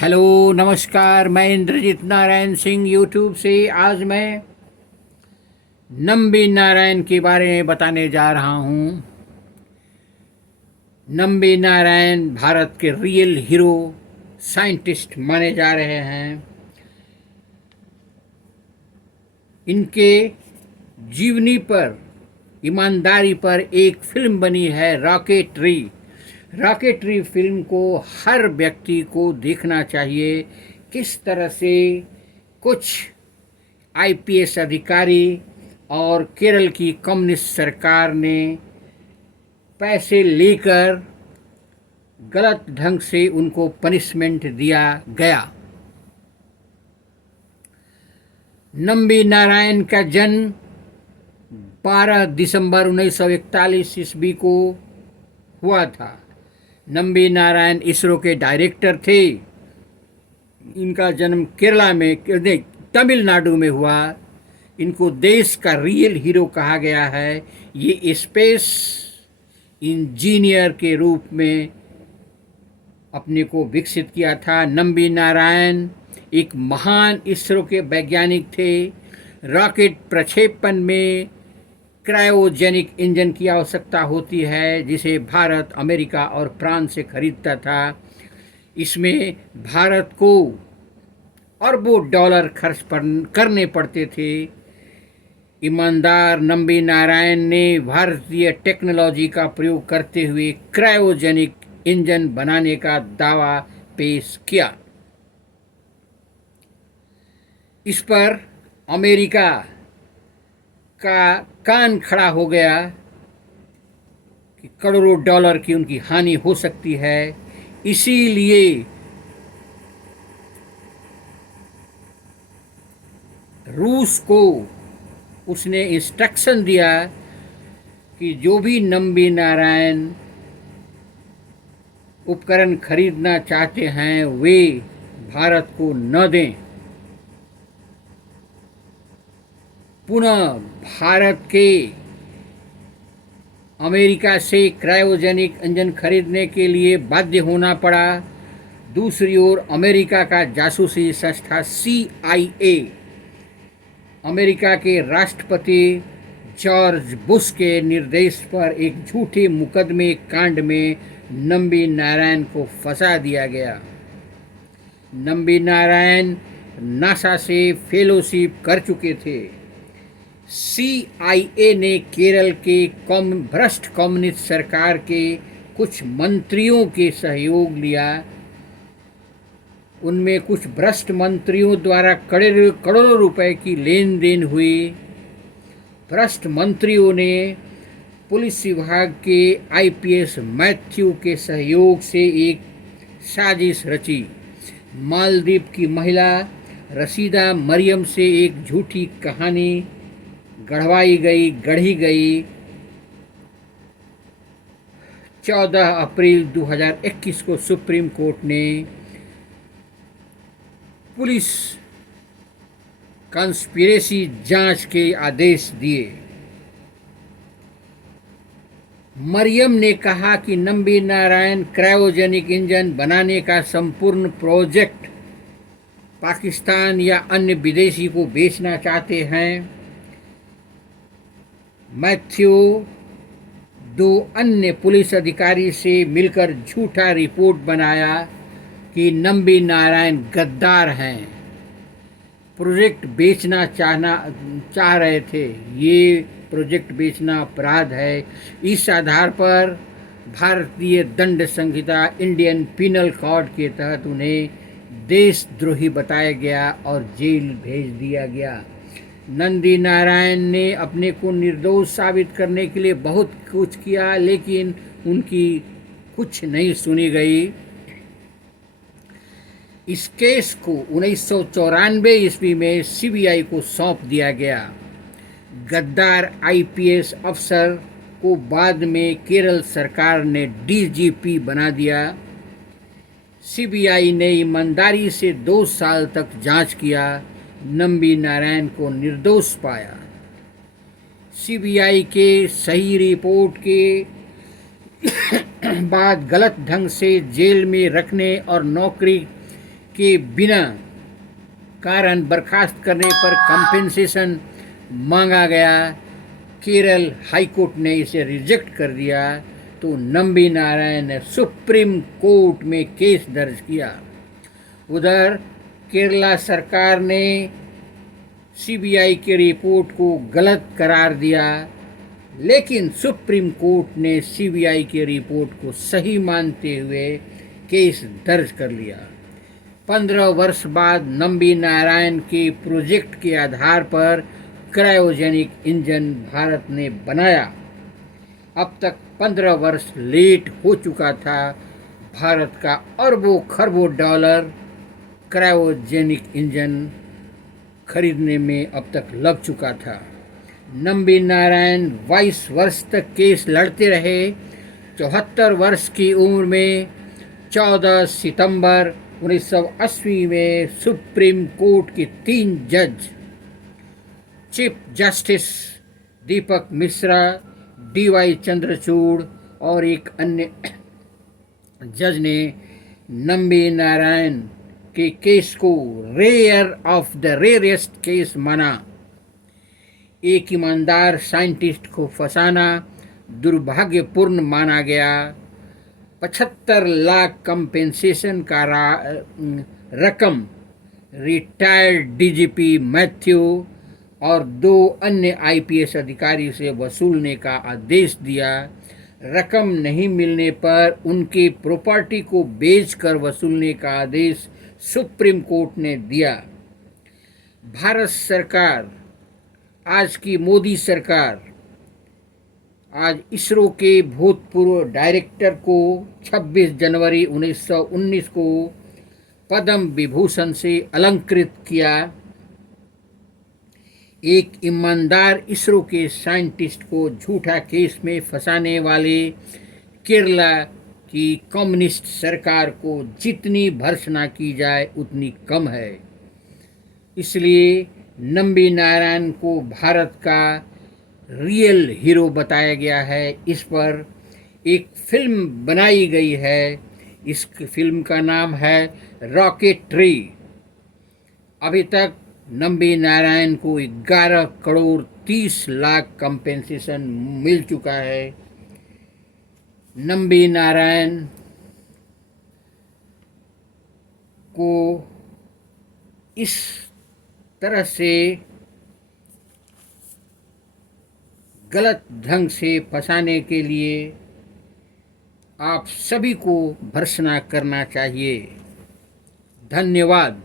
Hello नमस्कार। मैं Indrajit Narayan Singh YouTube से आज मैं नम्बी नारायण के बारे में बताने जा रहा हूँ। नम्बी नारायण भारत के रियल हीरो साइंटिस्ट माने जा रहे हैं। इनके जीवनी पर, ईमानदारी पर एक फिल्म बनी है रॉकेटरी। रॉकेटरी फिल्म को हर व्यक्ति को देखना चाहिए। किस तरह से कुछ आईपीएस अधिकारी और केरल की कम्युनिस्ट सरकार ने पैसे लेकर गलत ढंग से उनको पनिशमेंट दिया गया। नम्बी नारायण का जन्म 12 दिसंबर 1941 ईस्वी को हुआ था। नम्बी नारायण इसरो के डायरेक्टर थे। इनका जन्म केरला में नहीं, तमिलनाडु में हुआ। इनको देश का रियल हीरो कहा गया है। ये स्पेस इंजीनियर के रूप में अपने को विकसित किया था। नम्बी नारायण एक महान इसरो के वैज्ञानिक थे। रॉकेट प्रक्षेपण में क्रायोजेनिक इंजन की आवश्यकता होती है, जिसे भारत, अमेरिका और फ्रांस से खरीदता था। इसमें भारत को अरबों डॉलर खर्च करने पड़ते थे। ईमानदार नम्बी नारायण ने भारतीय टेक्नोलॉजी का प्रयोग करते हुए क्रायोजेनिक इंजन बनाने का दावा पेश किया। इस पर अमेरिका का कान खड़ा हो गया कि करोड़ों डॉलर की उनकी हानि हो सकती है। इसीलिए रूस को उसने इंस्ट्रक्शन दिया कि जो भी नम्बी नारायण उपकरण खरीदना चाहते हैं वे भारत को न दें। पुनः भारत के अमेरिका से क्रायोजेनिक इंजन खरीदने के लिए बाध्य होना पड़ा। दूसरी ओर अमेरिका का जासूसी संस्था CIA अमेरिका के राष्ट्रपति जॉर्ज बुश के निर्देश पर एक झूठे मुकदमे कांड में नम्बी नारायण को फंसा दिया गया। नम्बी नारायण नासा से फेलोशिप कर चुके थे। CIA ने केरल के भ्रष्ट कम्युनिस्ट सरकार के कुछ मंत्रियों के सहयोग लिया। उनमें कुछ भ्रष्ट मंत्रियों द्वारा करोड़ों रुपए की लेन देन हुई। भ्रष्ट मंत्रियों ने पुलिस विभाग के IPS मैथ्यू के सहयोग से एक साजिश रची। मालदीव की महिला रशीदा मरियम से एक झूठी कहानी गढ़ी गई। 14 अप्रैल 2021 को सुप्रीम कोर्ट ने पुलिस कॉन्स्पिरेसी जांच के आदेश दिए। मरियम ने कहा कि नम्बी नारायण क्रायोजेनिक इंजन बनाने का संपूर्ण प्रोजेक्ट पाकिस्तान या अन्य विदेशी को बेचना चाहते हैं। मैथ्यू 2 अन्य पुलिस अधिकारी से मिलकर झूठा रिपोर्ट बनाया कि नम्बी नारायण गद्दार हैं, प्रोजेक्ट बेचना चाह रहे थे। ये प्रोजेक्ट बेचना अपराध है। इस आधार पर भारतीय दंड संहिता इंडियन पिनल कोड के तहत उन्हें देशद्रोही बताया गया और जेल भेज दिया गया। नम्बी नारायण ने अपने को निर्दोष साबित करने के लिए बहुत कुछ किया, लेकिन उनकी कुछ नहीं सुनी गई। इस केस को 1994 ईस्वी में CBI को सौंप दिया गया। गद्दार IPS अफसर को बाद में केरल सरकार ने DGP बना दिया। CBI ने ईमानदारी से 2 साल तक जांच किया। नम्बी नारायण को निर्दोष पाया। CBI के सही रिपोर्ट के बाद गलत ढंग से जेल में रखने और नौकरी के बिना कारण बर्खास्त करने पर कंपेंसेशन मांगा गया। केरल हाईकोर्ट ने इसे रिजेक्ट कर दिया तो नंबी नारायण ने सुप्रीम कोर्ट में केस दर्ज किया। उधर केरला सरकार ने सीबीआई की रिपोर्ट को गलत करार दिया, लेकिन सुप्रीम कोर्ट ने सीबीआई की रिपोर्ट को सही मानते हुए केस दर्ज कर लिया। 15 वर्ष बाद नंबी नारायण के प्रोजेक्ट के आधार पर क्रायोजेनिक इंजन भारत ने बनाया। अब तक 15 वर्ष लेट हो चुका था। भारत का अरबों खरबों डॉलर क्रायोजेनिक इंजन खरीदने में अब तक लग चुका था। नंबी नारायण 22 वर्ष तक केस लड़ते रहे। 74 वर्ष की उम्र में 14 सितंबर 1980 में सुप्रीम कोर्ट के 3 जज, चीफ जस्टिस दीपक मिश्रा, डीवाई चंद्रचूड़ और एक अन्य जज ने नंबी नारायण के केस को rare of the rarest case माना। एक ईमानदार साइंटिस्ट को फंसाना दुर्भाग्यपूर्ण माना गया। 75 लाख कंपेंसेशन का रकम रिटायर्ड डीजीपी मैथ्यू और 2 अन्य आईपीएस अधिकारी से वसूलने का आदेश दिया। रकम नहीं मिलने पर उनकी प्रॉपर्टी को बेचकर वसूलने का आदेश सुप्रीम कोर्ट ने दिया। भारत सरकार, आज की मोदी सरकार, आज इसरो के भूतपूर्व डायरेक्टर को 26 जनवरी 1919 को पद्म विभूषण से अलंकृत किया। एक ईमानदार इसरो के साइंटिस्ट को झूठा केस में फंसाने वाले केरला की कम्युनिस्ट सरकार को जितनी भर्त्सना की जाए उतनी कम है। इसलिए नंबी नारायण को भारत का रियल हीरो बताया गया है। इस पर एक फिल्म बनाई गई है। इस फिल्म का नाम है रॉकेटरी। अभी तक नंबी नारायण को 11 करोड़ 30 लाख कंपेंसेशन मिल चुका है। नंबी नारायण को इस तरह से गलत ढंग से फंसाने के लिए आप सभी को भर्त्सना करना चाहिए। धन्यवाद।